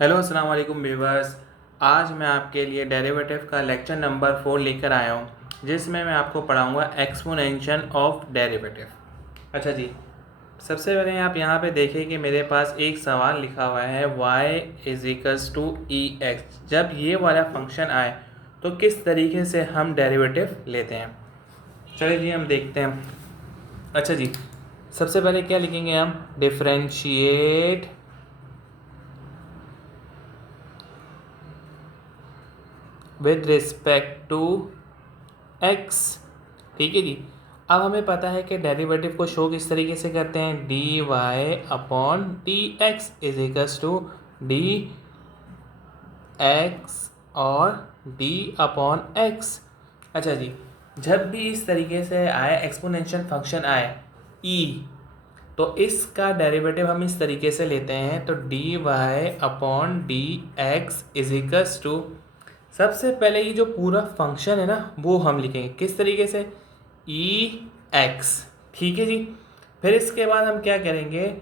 Hello अस्सलाम वालेकुम viewers. आज मैं आपके लिए डेरिवेटिव का लेक्चर नंबर 4 लेकर आया हूँ, जिसमें मैं आपको पढ़ाऊँगा एक्सपोनेंशियल ऑफ डेरिवेटिव। अच्छा जी, सबसे पहले आप यहाँ पे देखिए कि मेरे पास एक सवाल लिखा हुआ है y is equals to e x. जब ये वाला फंक्शन आए तो किस तरीके से हम डेरिवेटिव लेते हैं। चलिए जी हम देखते हैं। अच्छा जी, सबसे पहले क्या लिखेंगे हम, differentiate with respect to x. ठीक है जी। अब हमें पता है कि डेरिवेटिव को शो किस तरीके से करते हैं, D Y upon D x is equals to D x और डी अपॉन एक्स। अच्छा जी, जब भी इस तरीके से आए एक्सपोनेंशियल फंक्शन आए ई, तो इसका डेरिवेटिव हम इस तरीके से लेते हैं, तो d Y upon D x is equals to, सबसे पहले ये जो पूरा फंक्शन है ना वो हम लिखेंगे किस तरीके से, ई एक्स। ठीक है जी। फिर इसके बाद हम क्या करेंगे,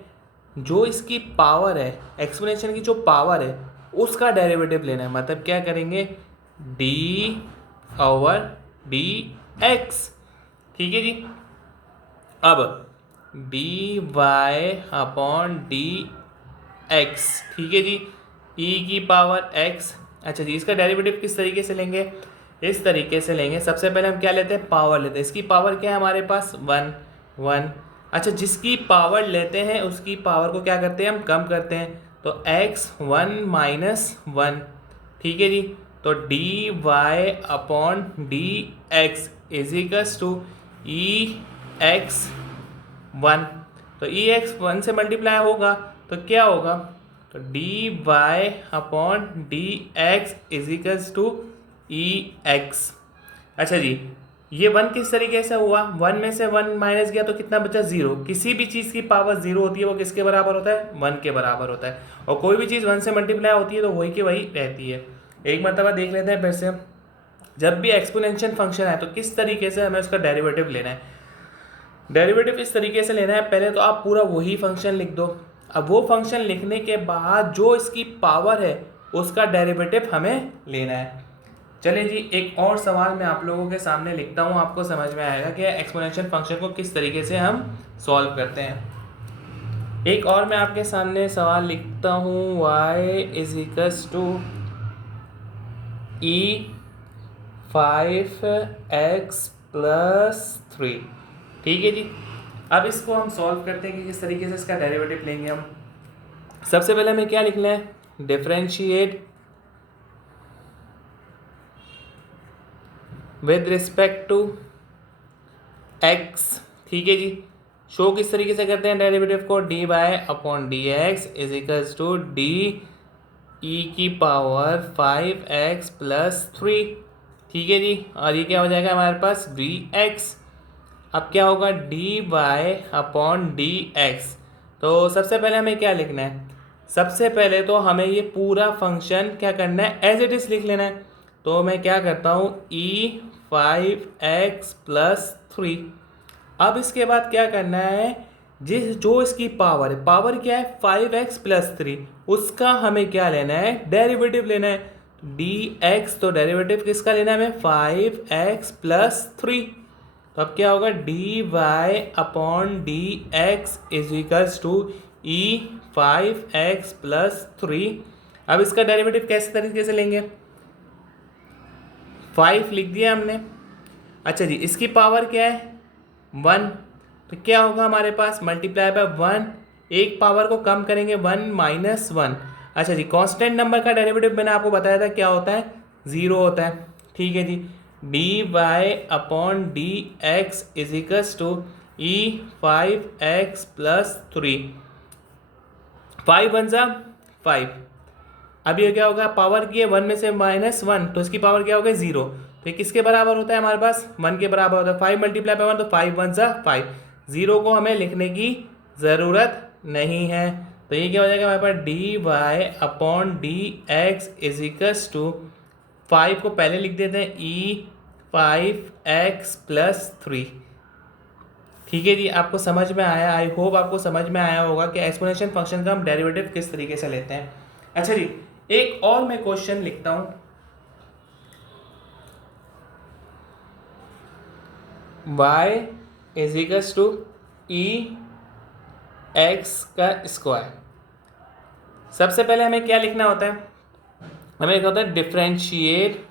जो इसकी पावर है, एक्सपोनेंशियल की जो पावर है उसका डेरिवेटिव लेना है। मतलब क्या करेंगे, डी ओवर डी एक्स। ठीक है जी। अब d Y upon D x, ठीक है जी, ई की पावर एक्स। अच्छा जी, इसका डेरिवेटिव किस तरीके से लेंगे, इस तरीके से लेंगे। सबसे पहले हम क्या लेते हैं, पावर लेते हैं। इसकी पावर क्या है हमारे पास, वन वन। अच्छा, जिसकी पावर लेते हैं उसकी पावर को क्या करते हैं, हम कम करते हैं, तो एक्स वन माइनस वन। ठीक है जी। तो d Y upon D x is equals to e x one. तो ई एक्स वन से मल्टीप्लाई होगा तो क्या होगा, तो d Y upon D x is equals to e x. अच्छा जी, ये वन किस तरीके से हुआ, वन में से वन माइनस गया तो कितना बचा, जीरो। किसी भी चीज़ की पावर जीरो होती है वो किसके बराबर होता है, वन के बराबर होता है। और कोई भी चीज़ वन से मल्टीप्लाई होती है तो वही की वही रहती है। एक मरतबा देख लेते हैं फिर से, जब भी एक्सपोनेंशियल फंक्शन है तो किस तरीके से हमें उसका डेरिवेटिव लेना है। डेरिवेटिव इस तरीके से लेना है, पहले तो आप पूरा वही फंक्शन लिख दो। अब वो फंक्शन लिखने के बाद जो इसकी पावर है उसका डेरिवेटिव हमें लेना है। चलिए जी, एक और सवाल मैं आप लोगों के सामने लिखता हूँ, आपको समझ में आएगा कि एक्सपोनेंशियल फंक्शन को किस तरीके से हम सॉल्व करते हैं। एक और मैं आपके सामने सवाल लिखता हूँ, y is equals to E 5x plus 3। ठीक है जी। अब इसको हम सॉल्व करते हैं कि किस तरीके से इसका डेरिवेटिव लेंगे हम। सबसे पहले हमें क्या लिखना है, differentiate with respect to x. ठीक है जी। शो किस तरीके से करते हैं डेरिवेटिव को, d Y upon D x is equals to d e की पावर 5x प्लस 3। ठीक है जी। और ये क्या हो जाएगा हमारे पास, डी एक्स। अब क्या होगा, d Y upon D x. तो सबसे पहले हमें क्या लिखना है, सबसे पहले तो हमें ये पूरा फंक्शन क्या करना है, एज इट इज़ लिख लेना है। तो मैं क्या करता हूँ, ई 5x प्लस 3। अब इसके बाद क्या करना है, जो इसकी पावर है, पावर क्या है 5x प्लस 3, उसका हमें क्या लेना है, डेरिवेटिव लेना है। डी एक्स, तो डेरिवेटिव किसका लेना है हमें, 5x प्लस 3। तो अब क्या होगा, d Y upon D x is equals to E 5x plus 3। अब इसका डेरिवेटिव कैसे तरीके से लेंगे, 5 लिख दिया हमने। अच्छा जी, इसकी पावर क्या है, 1। तो क्या होगा हमारे पास, मल्टीप्लाई बाय 1, एक पावर को कम करेंगे, 1 माइनस 1। अच्छा जी, कांस्टेंट नंबर का डेरिवेटिव मैंने आपको बताया था क्या होता है, 0 होता है। ठीक है जी। D Y upon D x is equals to E 5x plus 3। 5 one सा 5। अब ये क्या होगा, पावर की है, 1 में से माइनस 1 तो इसकी पावर क्या होगा, 0। तो ये किसके बराबर होता है हमारे पास, 1 के बराबर होता है। 5 मल्टीप्लाई बाय 1 तो 5 वन सा 5। 0 को हमें लिखने की ज़रूरत नहीं है। तो ये क्या हो जाएगा हमारे पास, D Y upon D x is equals to, 5 को पहले लिख देते हैं, ई 5x प्लस 3। ठीक है जी, आपको समझ में आया, आई होप आपको समझ में आया होगा कि एक्सपोनेंशियल फंक्शन का हम डेरिवेटिव किस तरीके से लेते हैं। अच्छा जी, एक और मैं क्वेश्चन लिखता हूं, y is equals to e x का स्क्वायर। सबसे पहले हमें क्या लिखना होता है, हमें लिखना होता है differentiate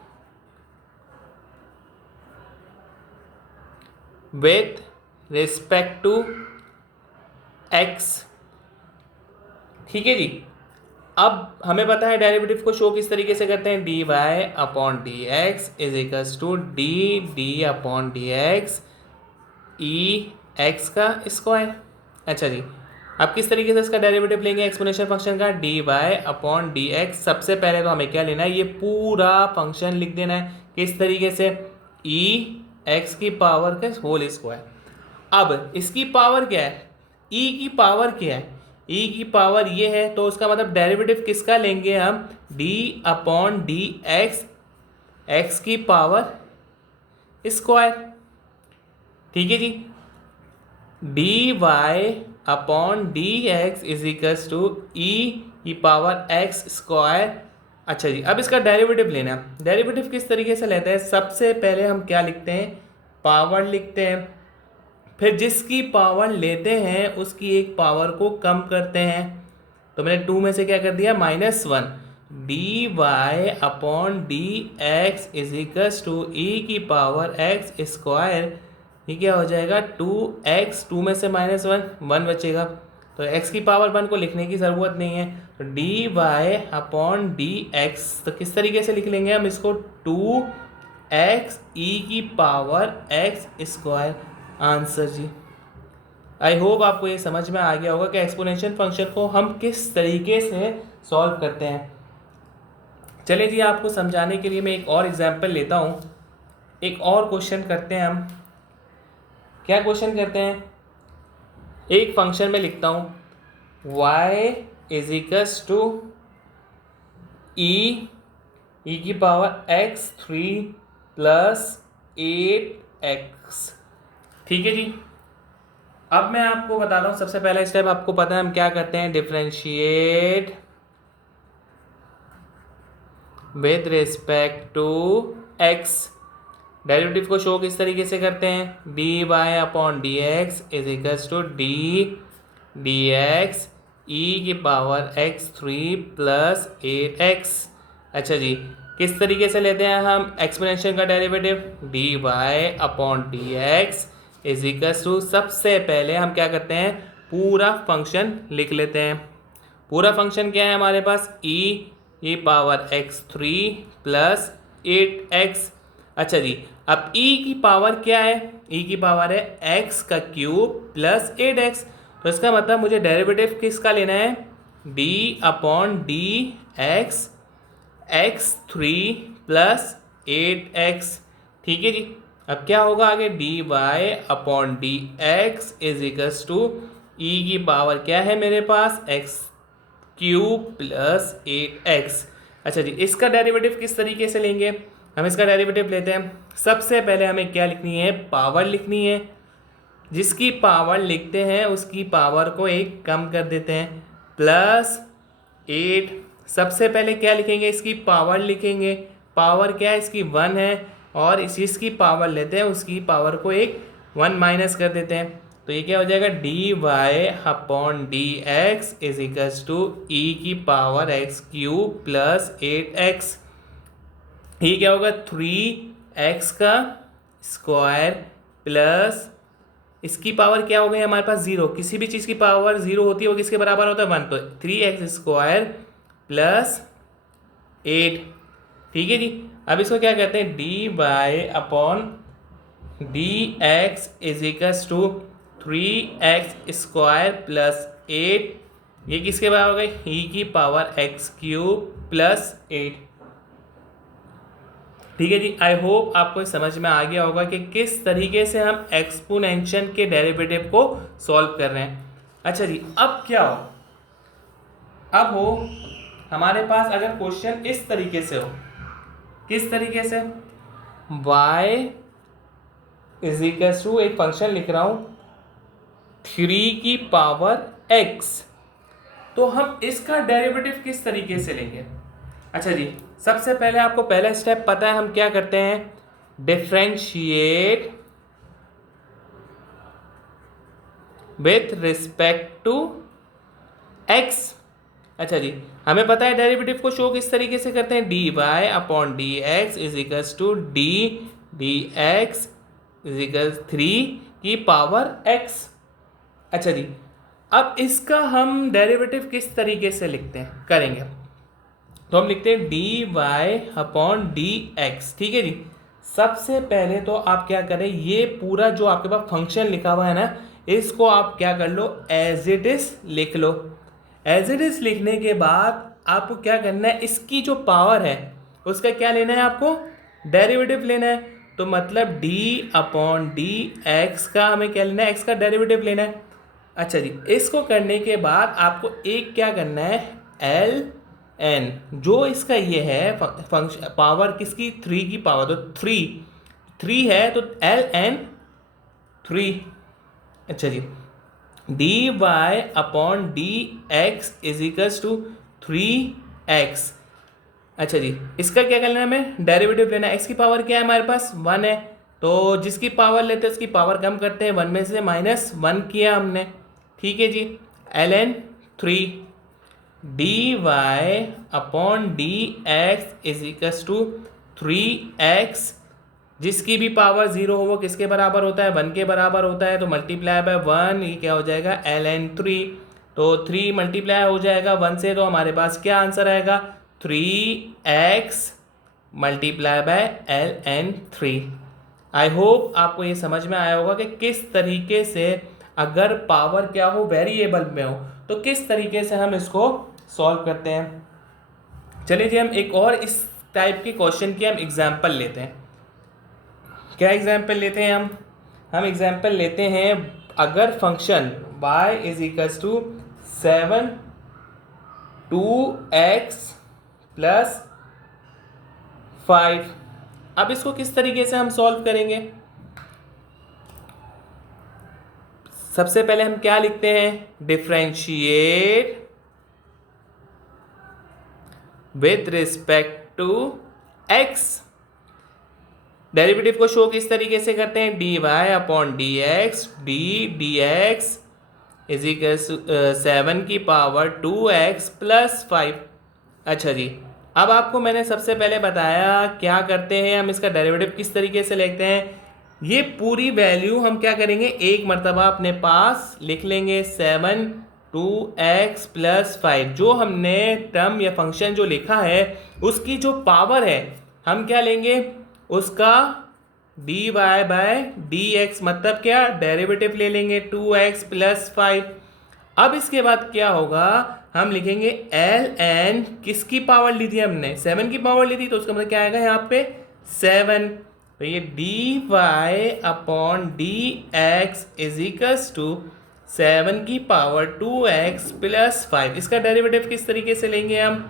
with respect to x. ठीक है जी। अब हमें पता है डेरिवेटिव को शो किस तरीके से करते हैं, D Y upon D x is equals to d d upon D x e x का स्क्वायर। अच्छा जी, अब किस तरीके से इसका डेरिवेटिव लेंगे एक्सपोनेंशियल फंक्शन का, d Y upon D x. सबसे पहले तो हमें क्या लेना है, ये पूरा फंक्शन लिख देना है किस तरीके से, ई एक्स की पावर के होल स्क्वायर। अब इसकी पावर क्या है, ई की पावर क्या है, ई की पावर ये है, तो उसका मतलब डेरिवेटिव किसका लेंगे हम, D upon D X, X की पावर स्क्वायर। ठीक है जी, D Y upon D x is equals to E की पावर एक्स स्क्वायर। अच्छा जी, अब इसका डेरिवेटिव लेना है। डेरिवेटिव किस तरीके से लेते हैं, सबसे पहले हम क्या लिखते हैं, पावर लिखते हैं, फिर जिसकी पावर लेते हैं उसकी एक पावर को कम करते हैं। तो मैंने 2 में से क्या कर दिया, -1, D Y upon D x is equals to E की पावर एक्स स्क्वायर। ये क्या हो जाएगा, 2x, 2 में से -1, 1 बचेगा, तो x की पावर 1 को लिखने की ज़रूरत नहीं है। तो d Y upon D x, तो किस तरीके से लिख लेंगे हम इसको, 2x ई की पावर x स्क्वायर। आंसर जी। आई होप आपको ये समझ में आ गया होगा कि एक्सपोनेंशियल फंक्शन को हम किस तरीके से सॉल्व करते हैं। चलिए जी, आपको समझाने के लिए मैं एक और एग्जाम्पल लेता हूँ। एक और क्वेश्चन करते हैं हम। क्या क्वेश्चन करते हैं, एक फंक्शन में लिखता हूँ y is equals to E की पावर x3 प्लस 8x। ठीक है जी। अब मैं आपको बताता हूँ, सबसे पहला स्टेप आपको पता है हम क्या करते हैं, differentiate with respect to x। Derivative को शो किस तरीके से करते हैं, D Y upon D x is equals to D x E की पावर x3 प्लस 8x। अच्छा जी, किस तरीके से लेते हैं हम एक्सपोनेंशियल का derivative, d Y upon D x is equals to, सबसे पहले हम क्या करते हैं, पूरा फंक्शन लिख लेते हैं। पूरा फंक्शन क्या है हमारे पास, ई पावर x3 प्लस 8x। अच्छा जी, अब e की पावर क्या है, e की पावर है x का क्यूब प्लस 8x। तो इसका मतलब मुझे डेरिवेटिव किसका लेना है, d upon D X x3 plus 8x। ठीक है जी। अब क्या होगा आगे, D Y upon D x is equals to E की पावर क्या है मेरे पास, x क्यूब प्लस 8x। अच्छा जी, इसका डेरिवेटिव किस तरीके से लेंगे, हम इसका डेरिवेटिव लेते हैं। सबसे पहले हमें क्या लिखनी है, पावर लिखनी है। जिसकी पावर लिखते हैं उसकी पावर को 1 कम कर देते हैं, प्लस 8। सबसे पहले क्या लिखेंगे, इसकी पावर लिखेंगे। पावर क्या है इसकी, 1 है, और जिसकी पावर लेते हैं उसकी पावर को 1 माइनस कर देते हैं। तो ये क्या हो जाएगा, D Y upon D x is equals to E की power x cube plus 8x। ये क्या होगा, 3x का स्क्वायर प्लस, इसकी पावर क्या हो गई हमारे पास 0। किसी भी चीज़ की पावर 0 होती है वो किसके बराबर होता है, 1। तो 3x स्क्वायर प्लस 8। ठीक है जी। अब इसको क्या कहते हैं, D Y upon D x is equals to 3x square plus 8। ये किसके बराबर हो गई, ई की पावर x क्यूब प्लस 8। ठीक है जी। आई होप आपको समझ में आ गया होगा कि किस तरीके से हम एक्सपोनेंशियल के डेरिवेटिव को सॉल्व कर रहे हैं। अच्छा जी, अब क्या हो, अब हो हमारे पास अगर क्वेश्चन इस तरीके से हो, किस तरीके से, y इज इक्वल टू, एक फंक्शन लिख रहा हूं 3 की पावर x तो हम इसका डेरिवेटिव किस तरीके से लेंगे। अच्छा जी, सबसे पहले आपको पहला स्टेप पता है हम क्या करते हैं, differentiate with respect to x. अच्छा जी, हमें पता है डेरिवेटिव को शो किस तरीके से करते हैं, D Y upon D x is equals to D x is equals 3 की पावर एक्स। अच्छा जी, अब इसका हम डेरिवेटिव किस तरीके से लिखते हैं करेंगे, तो हम लिखते हैं D Y upon D x. ठीक है जी, सबसे पहले तो आप क्या करें, ये पूरा जो आपके पास फंक्शन लिखा हुआ है ना, इसको आप क्या कर लो, एज इट इज लिख लो। एज इट इज लिखने के बाद आपको क्या करना है, इसकी जो पावर है उसका क्या लेना है, आपको डेरिवेटिव लेना है। तो मतलब डी अपॉन डी एक्स का हमें क्या लेना है, एक्स का डेरिवेटिव लेना है। अच्छा जी, इसको करने के बाद आपको एक क्या करना है, एल एन, जो इसका ये है फंक्शन पावर किसकी, 3 की पावर, तो 3 है तो एल एन 3। अच्छा जी, D Y upon D x is equals to 3x। अच्छा जी, इसका क्या करना है, हमें डेरिवेटिव लेना है। एक्स की पावर क्या है हमारे पास, 1 है, तो जिसकी पावर लेते हैं उसकी पावर कम करते हैं, 1 में से -1 किया हमने। ठीक है जी, ln 3 d Y upon D x is equals to 3x, जिसकी भी पावर 0 हो वो किसके बराबर होता है, 1 के बराबर होता है, तो मल्टीप्लाई बाय 1, ये क्या हो जाएगा, ln 3। तो 3 मल्टीप्लाई हो जाएगा 1 से, तो हमारे पास क्या आंसर आएगा, 3x multiply by ln 3। I hope आपको ये समझ में आया होगा कि किस तरीके से अगर पावर क्या हो, वेरिएबल में हो, तो किस तरीके से हम इसको सॉल्व करते हैं। चलिए जी, हम एक और इस टाइप के क्वेश्चन की हम एग्जाम्पल लेते हैं। क्या एग्जाम्पल लेते हैं हम एग्जाम्पल लेते हैं, अगर function y is equals to 7 2x plus 5। अब इसको किस तरीके से हम सॉल्व करेंगे, सबसे पहले हम क्या लिखते हैं, differentiate with respect to x। Derivative को शो किस तरीके से करते हैं, D Y upon D x, d x is equal 7 की पावर 2x प्लस 5। अच्छा जी, अब आपको मैंने सबसे पहले बताया क्या करते हैं, हम इसका डेरिवेटिव किस तरीके से लेते हैं। ये पूरी वैल्यू हम क्या करेंगे, एक मरतबा अपने पास लिख लेंगे, 7 2x प्लस 5। जो हमने टर्म या फंक्शन जो लिखा है उसकी जो पावर है हम क्या लेंगे, उसका d y by d x, मतलब क्या, डेरिवेटिव ले लेंगे 2x प्लस 5। अब इसके बाद क्या होगा, हम लिखेंगे एल एन, किसकी पावर ली थी हमने, 7 की पावर ली थी, तो उसका मतलब क्या आएगा यहाँ पे 7। तो ये d Y upon D x is equals to 7 की पावर 2x प्लस 5। इसका डेरिवेटिव किस तरीके से लेंगे हम,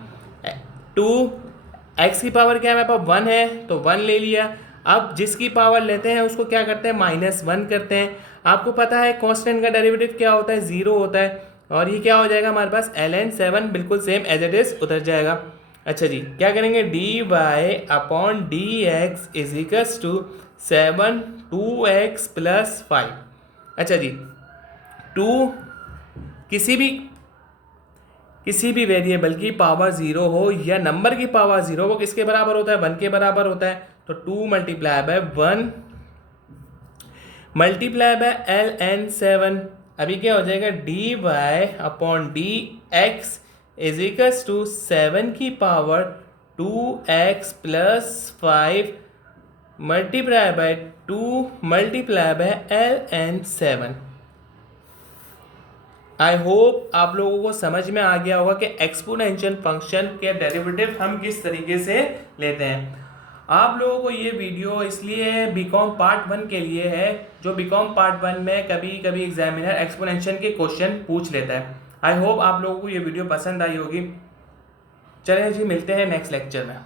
2x की पावर क्या है हमारे पास, 1 है, तो 1 ले लिया। अब जिसकी पावर लेते हैं उसको क्या करते हैं, -1 करते हैं। आपको पता है कांस्टेंट का डेरिवेटिव क्या होता है, 0 होता है, और ये क्या हो जाएगा हमारे पास, ln 7 बिल्कुल सेम एज इट इज उतर जाएगा। अच्छा जी, क्या करेंगे, d Y upon D x is equals to 7 2x plus 5। अच्छा जी, 2 किसी भी वेरिएबल की पावर 0 हो या नंबर की पावर 0, वो किसके बराबर होता है, 1 के बराबर होता है। तो 2 multiply by 1 multiply by ln 7। अभी क्या हो जाएगा, D Y upon D x is equals to 7 की power 2x plus 5 multiply by 2 multiply by ln 7। I hope आप लोगों को समझ में आ गया होगा कि एक्सपोनेंशियल फंक्शन के डेरिवेटिव हम किस तरीके से लेते हैं। आप लोगों को ये वीडियो इसलिए बीकॉम पार्ट 1 के लिए है, जो बीकॉम पार्ट 1 में कभी कभी एग्जामिनर एक्सपोनेंशियल के क्वेश्चन पूछ लेता है। आई होप आप लोगों को ये वीडियो पसंद आई होगी। चलें जी, मिलते हैं नेक्स्ट लेक्चर में।